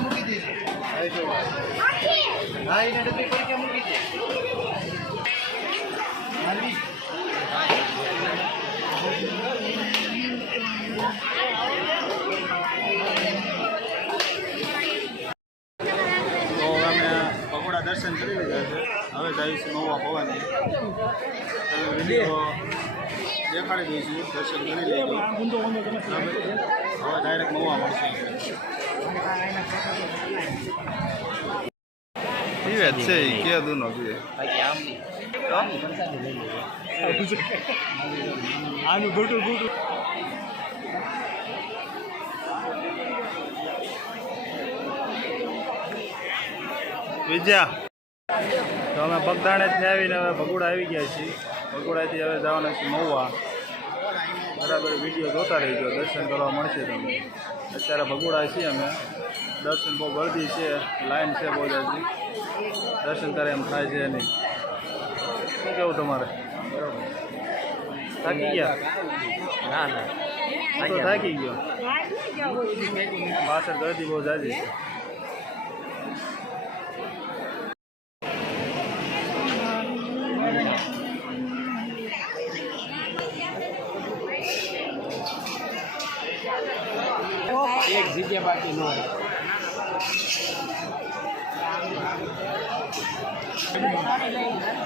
મૂકી દીધી હા એને ડબ્બી પરીક્ષા મૂકી દે દર્શન કરી લીધા છે હવે જઈશું મહુવા ભવાની વિડીયો દેખાડી દઈશું દર્શન કરી લીધું હવે ડાયરેક્ટ મહુવા મળશે પીવે છે કે દૂનો પીવે આનું ગોટું ગોટું વિજયા તો અમે બગદાણેથી આવીને હવે ભગોડા આવી ગયા છીએ ભગોડાથી હવે જવાના છીએ મહુવા બરાબર વિડીયો જોતા રહી ગયો દર્શન કરવા મળશે તમને અત્યારે ભગોડા છીએ અમે દર્શન બહુ ગળદી છે લાઈન છે બહુ જલ્દી દર્શન કરે એમ થાય છે નહીં શું કેવું તમારે બરાબર થાકી ગયા ના ના હું તો થાકી ગયો પાછળ ગળદી બહુ જાજી છે એક જગ્યા બાકી ન હોય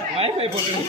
વાઈફાઈ પકડી